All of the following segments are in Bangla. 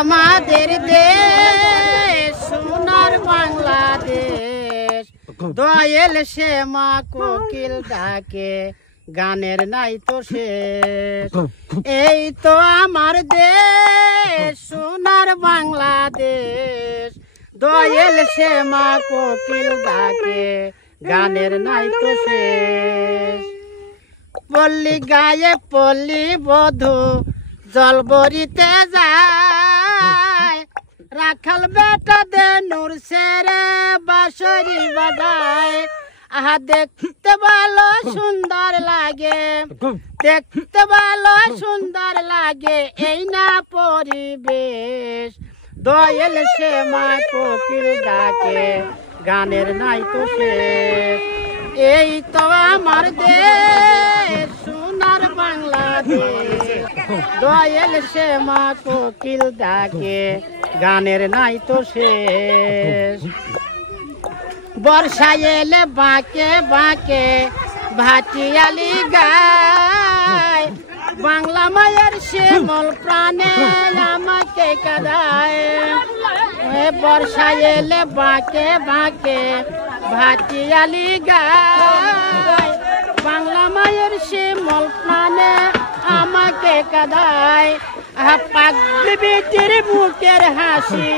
আমাদের দেশ সোনার বাংলাদেশ। দোয়েল শ্যামা কোকিল ডাকে গানের নাই তো শেষ। এই তো আমার দেশ সোনার বাংলাদেশ। দোয়েল শ্যামা কোকিল ডাকে গানের নাই তো শেষ। পল্লী গায়ে পল্লী বধূ জলবরিতে যায়, রাখাল বেটা দে নূর সেরে বাঁশরি বাজায়। আহা দেখতে ভালো সুন্দর লাগে, দেখতে ভালো সুন্দর লাগে এই না পরিবেশ। দোয়েল শ্যামা কোকিল ডাকে গানের নাই তো শেষ। এই তো আমার দেশ সোনার বাংলাদেশ। দোয়েল শ্যামা কোকিল ডাকে গানের নাই তো শেষ। বর্ষা এলে বাঁকে বাঁকে ভাটিয়ালি গায়, বাংলা মায়ের শ্যামল প্রাণে আমাকে কাঁদায়। বর্ষা এলে বাঁকে বাঁকে ভাটিয়ালি গায়, বাংলা মায়ের শ্যামল প্রাণে আমাকে কাঁদায়। পাগলি বিটির বুকের হাসি,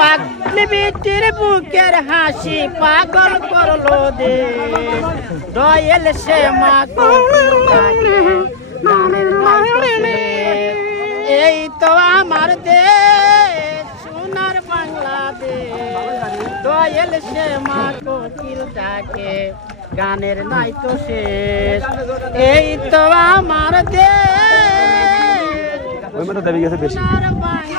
পাগলি বিটির বুকের হাসি পাগল করলো দে। দোয়েল শ্যামা কোকিল ডাকে গানের নাই তো শেষ। এই তো আমার দেশ সোনার বাংলাদেশ। দোয়েল শ্যামা কোকিল ডাকে গানের নাই তো শেষ। এই তো আমার দেশ সোনার বাংলাদেশ।